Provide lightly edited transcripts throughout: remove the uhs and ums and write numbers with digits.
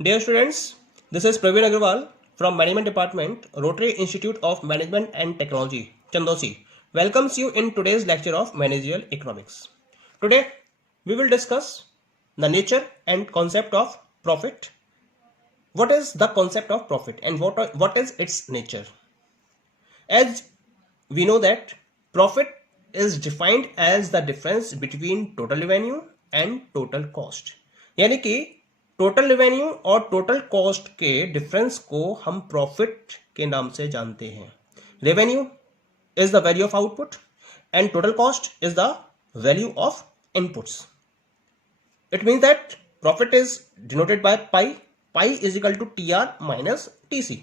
Dear students, this is Praveen Agarwal from Management Department, Rotary Institute of Management and Technology, Chandosi. Welcomes you in today's lecture of Managerial Economics. Today, we will discuss the nature and concept of profit. What is the concept of profit and what is its nature? As we know that profit is defined as the difference between total revenue and total cost. यानी कि total revenue और total cost के difference को हम profit के नाम से जानते हैं. Revenue is the value of output and total cost is the value of inputs. It means that profit is denoted by pi. Pi is equal to TR minus TC.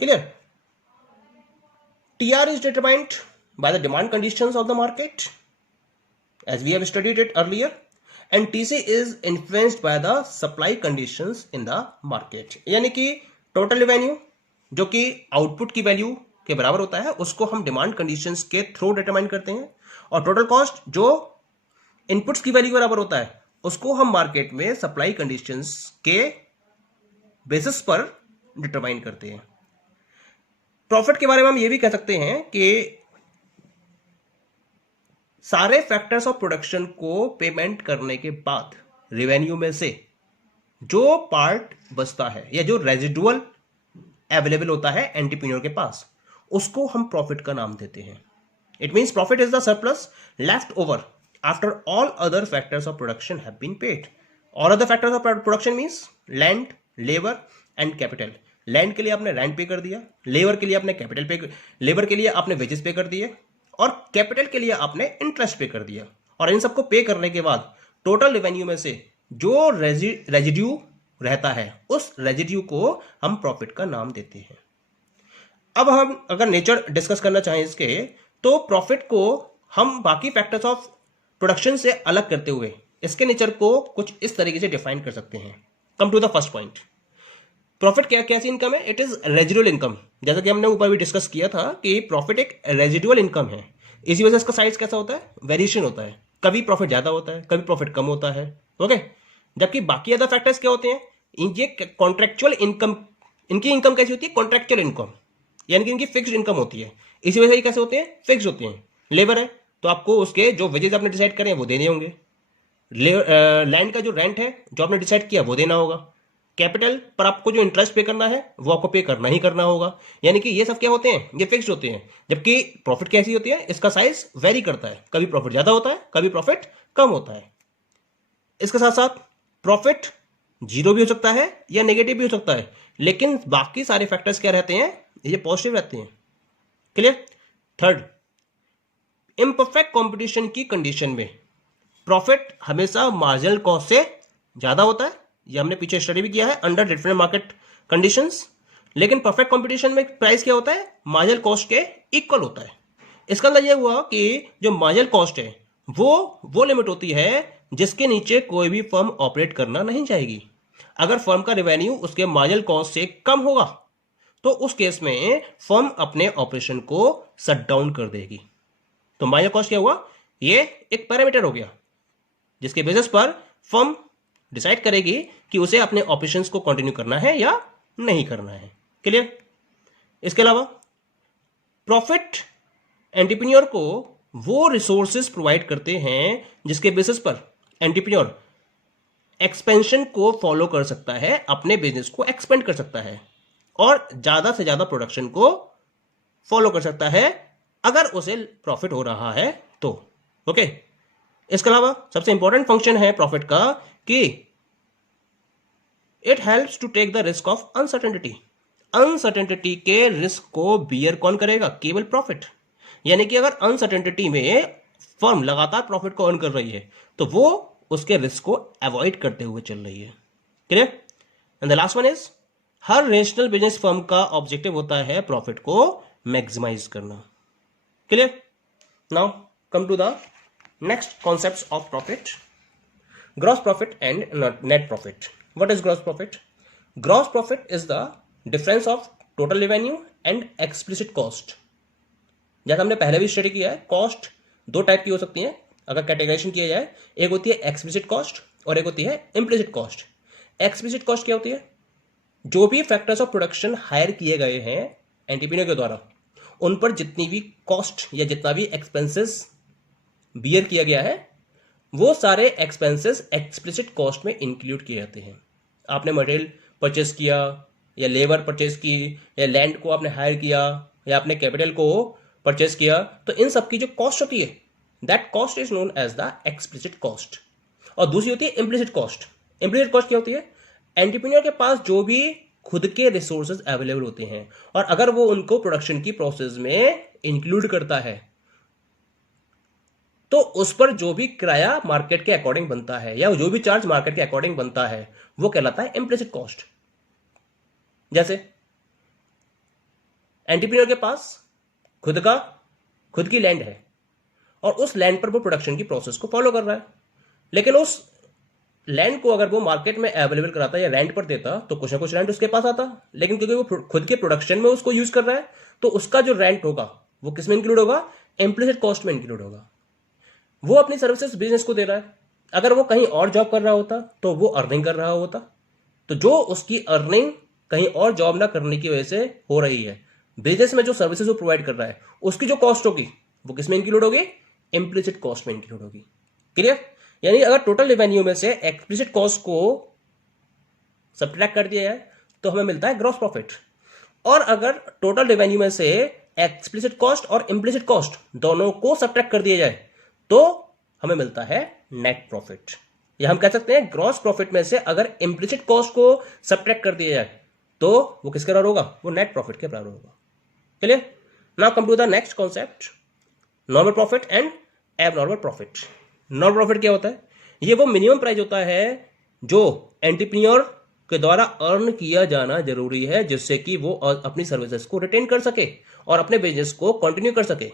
Clear? TR is determined by the demand conditions of the market, as we have studied it earlier, and TC is influenced by the supply conditions in the market. यानी कि total revenue जो कि output की value के बराबर होता है उसको हम डिमांड कंडीशंस के थ्रू डिटरमाइन करते हैं, और टोटल कॉस्ट जो इनपुट्स की वैल्यू के बराबर होता है उसको हम मार्केट में सप्लाई कंडीशंस के बेसिस पर डिटरमाइन करते हैं. प्रॉफिट के बारे में हम ये भी कह सकते हैं कि सारे फैक्टर्स ऑफ प्रोडक्शन को पेमेंट करने के बाद रेवेन्यू में से जो पार्ट बचता है या जो रेजिडुअल अवेलेबल होता है एंटरप्रेन्योर के पास उसको हम प्रॉफिट का नाम देते हैं. It means profit is the surplus left over after all other factors of production have been paid. All other factors of production means land, labor and capital. Land के लिए आपने रेंट पे कर दिया, लेबर के लिए आपने कैपिटल पे, लेबर के लिए आपने वेजेस पे कर दिए, और कैपिटल के लिए आपने इंटरेस्ट पे कर दिया. और इन सबको पे करने के बाद टोटल रेवेन्यू में से जो रेजिड्यू रहता है उस रेजिड्यू को हम प्रॉफिट का नाम देते हैं. अब हम अगर नेचर डिस्कस करना चाहें इसके, तो प्रॉफिट को हम बाकी फैक्टर्स ऑफ प्रोडक्शन से अलग करते हुए इसके नेचर को कुछ इस तरीके से डिफाइन कर सकते हैं. Come to the first point. Profit क्या कैसी इनकम है? It is residual income. जैसा कि हमने ऊपर भी डिस्कस किया था कि प्रॉफिट एक रेजिडुअल इनकम है. इसी वजह से इसका साइज कैसा होता है? वेरिएशन होता है. कभी प्रॉफिट ज्यादा होता है, कभी प्रॉफिट कम होता है. ओके. जबकि बाकी अदर फैक्टर्स क्या होते हैं? ये कॉन्ट्रेक्चुअल इनकम, इनकी इनकम कैसी होती है? कॉन्ट्रेक्चुअल इनकम, यानी कि इनकी फिक्स्ड इनकम होती है. इसी वजह से ये कैसे होते हैं? फिक्स होते हैं. लेबर है तो आपको उसके जो वेजेस आपने डिसाइड करें वो देने होंगे. लैंड का जो रेंट है जो आपने डिसाइड किया वो देना होगा. कैपिटल पर आपको जो इंटरेस्ट पे करना है वो आपको पे करना ही करना होगा. यानी कि ये सब क्या होते हैं? ये फिक्स्ड होते हैं. जबकि प्रॉफिट कैसी होती है? इसका साइज वेरी करता है. कभी प्रॉफिट ज्यादा होता है, कभी प्रॉफिट कम होता है. इसके साथ साथ प्रॉफिट जीरो भी हो सकता है या नेगेटिव भी हो सकता है, लेकिन बाकी सारे फैक्टर्स क्या रहते हैं? ये पॉजिटिव रहते हैं. क्लियर? थर्ड, इम्परफेक्ट कंपटीशन की कंडीशन में प्रॉफिट हमेशा मार्जिनल कॉस्ट से ज्यादा होता है. ये हमने पीछे स्टडी भी किया है अंडर डिफरेंट मार्केट कंडीशंस. लेकिन परफेक्ट कंपटीशन में प्राइस क्या होता है? मार्जिनल कॉस्ट के इक्वल होता है. इसका अंदर यह हुआ कि जो मार्जिनल कॉस्ट है वो लिमिट होती है जिसके नीचे कोई भी फर्म ऑपरेट करना नहीं चाहेगी. अगर फर्म का रेवेन्यू उसके मार्जिनल कॉस्ट से कम होगा तो उस केस में फर्म अपने ऑपरेशन को शट डाउन कर देगी. तो मार्जिनल कॉस्ट क्या हुआ? ये एक पैरामीटर हो गया जिसके बेसिस पर फर्म डिसाइड करेगी कि उसे अपने ऑपरेशंस को कंटिन्यू करना है या नहीं करना है. क्लियर? इसके अलावा प्रॉफिट एंटरप्रेन्योर को वो रिसोर्सेज प्रोवाइड करते हैं जिसके बेसिस पर एंटरप्रेन्योर एक्सपेंशन को फॉलो कर सकता है, अपने बिजनेस को एक्सपेंड कर सकता है और ज्यादा से ज्यादा प्रोडक्शन को फॉलो कर सकता है अगर उसे प्रॉफिट हो रहा है तो. ओके. इसके अलावा सबसे इंपॉर्टेंट फंक्शन है प्रॉफिट का कि it helps to take the risk of uncertainty. Uncertainty के रिस्क को बियर कौन करेगा? केवल प्रॉफिट. यानी कि अगर अनसर्टेनिटी में फर्म लगातार प्रॉफिट को अर्न कर रही है तो वो उसके रिस्क को अवॉइड करते हुए चल रही है. Clear? And the last one is, her rational business firm का ऑब्जेक्टिव होता है प्रॉफिट को मैक्सिमाइज करना. Clear? Now come to the next concepts of profit. Gross profit and net profit. What is gross profit? Gross profit is the difference of total revenue and explicit cost. जैसा हमने पहले भी study किया है, cost दो type की हो सकती है अगर कैटेगराइजेशन किया जाए. एक होती है एक्सप्लिसिट कॉस्ट और एक होती है इम्प्लिसिट कॉस्ट. एक्सप्लिसिट कॉस्ट क्या होती है? जो भी फैक्टर्स ऑफ प्रोडक्शन हायर किए गए हैं एंटरप्रेन्योर के द्वारा, उन पर जितनी भी कॉस्ट या जितना भी एक्सपेंसेस बियर किया गया है, वो सारे एक्सपेंसेस एक्सप्लिसिट कॉस्ट में इंक्लूड किए जाते हैं। आपने मटेरियल परचेस किया या लेबर परचेस की या लैंड को आपने हायर किया या आपने कैपिटल को परचेस किया, तो इन सब की जो कॉस्ट होती है, that cost is known as the explicit cost. और दूसरी होती है इम्प्लिसिट कॉस्ट। इम्प्लिसिट कॉस्ट क्या होती है? एंटरप्रेन्योर के पास जो भी खुद के रिसोर्सेज अवेलेबल होते हैं और अगर वो उनको प्रोडक्शन की प्रोसेस में इंक्लूड करता है, तो उस पर जो भी किराया मार्केट के अकॉर्डिंग बनता है या जो भी चार्ज मार्केट के अकॉर्डिंग बनता है, वो कहलाता है इम्प्लिसिट कॉस्ट। जैसे एंटरप्रेन्योर के पास खुद की लैंड है और उस लैंड पर वो प्रोडक्शन की प्रोसेस को फॉलो कर रहा है, लेकिन उस लैंड को अगर वो मार्केट में अवेलेबल कराता या रेंट पर देता तो कुछ ना कुछ रेंट उसके पास आता, लेकिन क्योंकि वो खुद के प्रोडक्शन में उसको यूज कर रहा है, तो उसका जो रेंट होगा वो किस में इंक्लूड होगा? इम्प्लिसिट कॉस्ट में इंक्लूड होगा। वो अपनी सर्विसेज बिजनेस को दे रहा है। अगर वो कहीं और जॉब कर रहा होता तो वो अर्निंग कर रहा होता, तो जो उसकी अर्निंग कहीं और जॉब ना करने की वजह से हो रही है, बिजनेस में जो सर्विसेज वो प्रोवाइड कर रहा है, उसकी जो कॉस्ट होगी वो किस में इंक्लूड होगी? इम्प्लिसिट कॉस्ट में इंक्लूड होगी। क्लियर? यानी अगर टोटल रेवेन्यू में से एक्सप्लिसिट कॉस्ट को सब्ट्रैक्ट कर दिया जाए तो हमें मिलता है ग्रॉस प्रॉफिट, और अगर टोटल रेवेन्यू में से एक्सप्लिसिट कॉस्ट और इम्प्लिसिट कॉस्ट दोनों को सब्ट्रैक्ट कर दिया जाए तो हमें मिलता है नेट प्रॉफिट। या हम कह सकते हैं ग्रॉस प्रॉफिट में से अगर इम्प्लिसिट कॉस्ट को सब्ट्रैक्ट कर दिया जाए तो वो किसके बराबर होगा? वो नेट प्रॉफिट के बराबर होगा। Clear? Now come to the next concept, normal profit and abnormal profit. Normal profit क्या होता है? ये वो मिनिमम प्राइस होता है जो एंटरप्रेन्योर के द्वारा अर्न किया जाना जरूरी है, जिससे कि वो अपनी सर्विसेज को रिटेन कर सके और अपने बिजनेस को कंटिन्यू कर सके।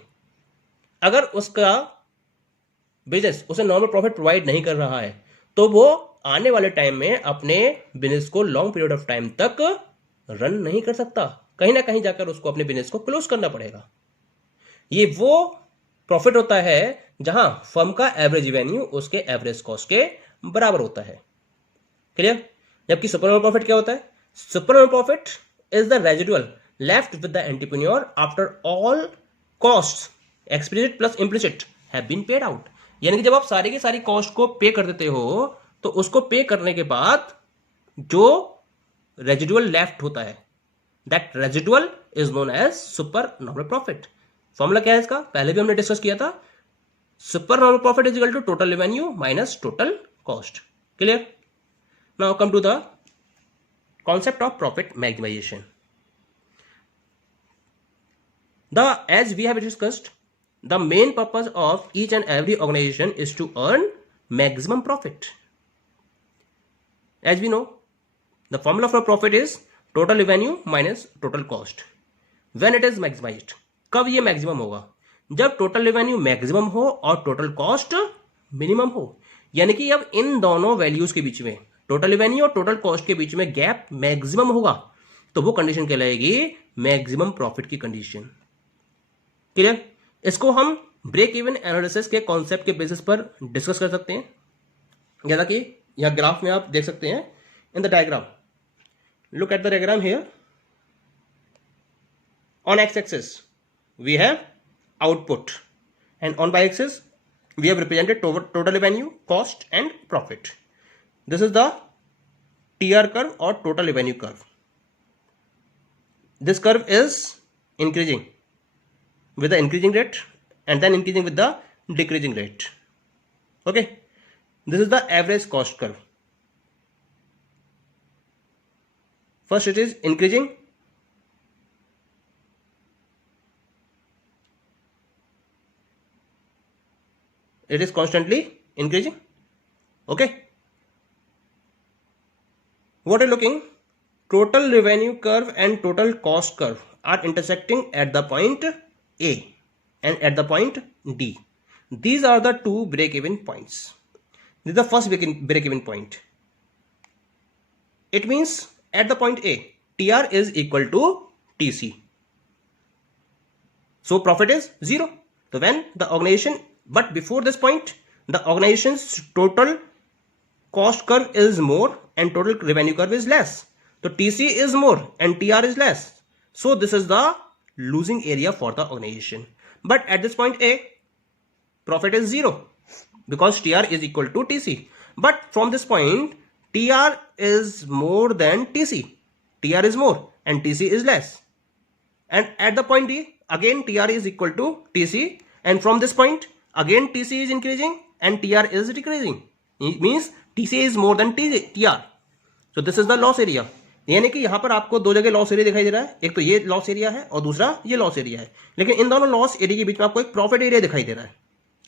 अगर उसका बिजनेस उसे नॉर्मल प्रॉफिट प्रोवाइड नहीं कर रहा है तो वो आने वाले टाइम में अपने बिजनेस को लॉन्ग पीरियड ऑफ टाइम तक रन नहीं कर सकता, कहीं ना कहीं जाकर उसको अपने बिजनेस को क्लोज करना पड़ेगा। ये वो प्रॉफिट होता है जहां फर्म का एवरेज रेवेन्यू उसके एवरेज कॉस्ट के बराबर होता है। क्लियर? जबकि सुपरनॉर्मल प्रॉफिट क्या होता है? Supernormal profit is the residual left with the entrepreneur after all cost explicit plus implicit have been paid out. यानी कि जब आप सारी की सारी कॉस्ट को पे कर देते हो तो उसको पे करने के बाद जो रेजिडुअल लेफ्ट होता है, that residual is known as super normal profit. Formula क्या है इसका? पहले भी हमने डिस्कस किया था। Super normal profit is equal to total revenue minus total cost. Clear? Now come to the concept of profit maximisation. As we have discussed, the main purpose of each and every organization is to earn maximum profit. As we know, the formula for profit is total revenue minus total cost. When it is maximized, कब ये maximum होगा? जब total revenue maximum हो और total cost minimum हो। यानी कि अब इन दोनों वैल्यूज के बीच में, टोटल रेवेन्यू और टोटल कॉस्ट के बीच में गैप मैक्सिमम होगा, तो वो कंडीशन कहलाएगी मैक्सिमम प्रॉफिट की कंडीशन। क्लियर? इसको हम ब्रेक इवन एनालिसिस के कॉन्सेप्ट के बेसिस पर डिस्कस कर सकते हैं। जैसा कि यहां ग्राफ में आप देख सकते हैं in the diagram. Look at the diagram here. On X axis we have output and on Y axis we have represented total revenue, cost and profit. This is the TR curve or total revenue curve. This curve is increasing with the increasing rate and then increasing with the decreasing rate. Okay, this is the average cost curve. First it is increasing, it is constantly increasing. Okay, what are you looking? Total revenue curve and total cost curve are intersecting at the point A and at the point D. These are the two break-even points. This is the first break-even point. It means at the point A, TR is equal to TC. So profit is 0. So when the organization, but before this point, the organization's total cost curve is more and total revenue curve is less. So TC is more and TR is less. So this is the losing area for the organization. But at this point A, profit is 0 because TR is equal to TC. But from this point, TR is more than TC. TR is more and TC is less. And at the point D, again TR is equal to TC. And from this point, again TC is increasing and TR is decreasing. It means TC is more than TR. So this is the loss area. यानी कि यहां पर आपको दो जगह loss area दिखाई दे रहा है, एक तो ये लॉस एरिया है और दूसरा ये लॉस एरिया है, लेकिन इन दोनों लॉस एरिया के बीच में आपको एक प्रॉफिट एरिया दिखाई दे रहा है.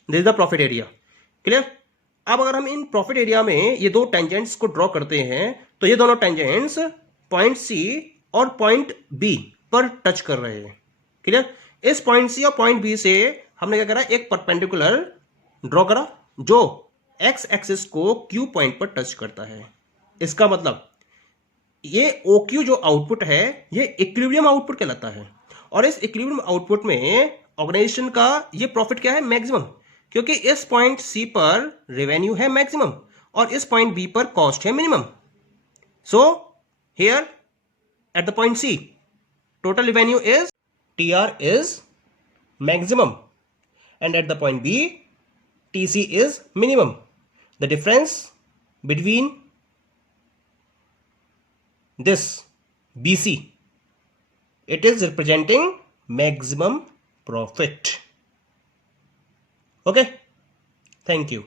This is the profit area. Clear? अब अगर हम इन प्रॉफिट एरिया में ये दो टेंजेंट्स को ड्रॉ करते हैं तो ये दोनों टेंजेंट्स पॉइंट सी और पॉइंट बी पर टच कर रहे हैं. क्लियर? इस पॉइंट सी और पॉइंट बी से हमने क्या करा, एक परपेंडिकुलर ड्रॉ करा जो एक्स एक्सिस को क्यू पॉइंट पर टच करता है. इसका मतलब ये OQ जो आउटपुट है ये इक्विलिब्रियम आउटपुट कहलाता है. और इस इक्विलिब्रियम आउटपुट में ऑर्गेनाइजेशन का ये प्रॉफिट क्या है, मैक्सिमम, क्योंकि इस पॉइंट सी पर रेवेन्यू है मैक्सिमम और इस पॉइंट बी पर कॉस्ट है minimum. So here at the point C total revenue is TR is maximum and at the point B TC is minimum. The difference between this BC, it is representing maximum profit. Okay, thank you.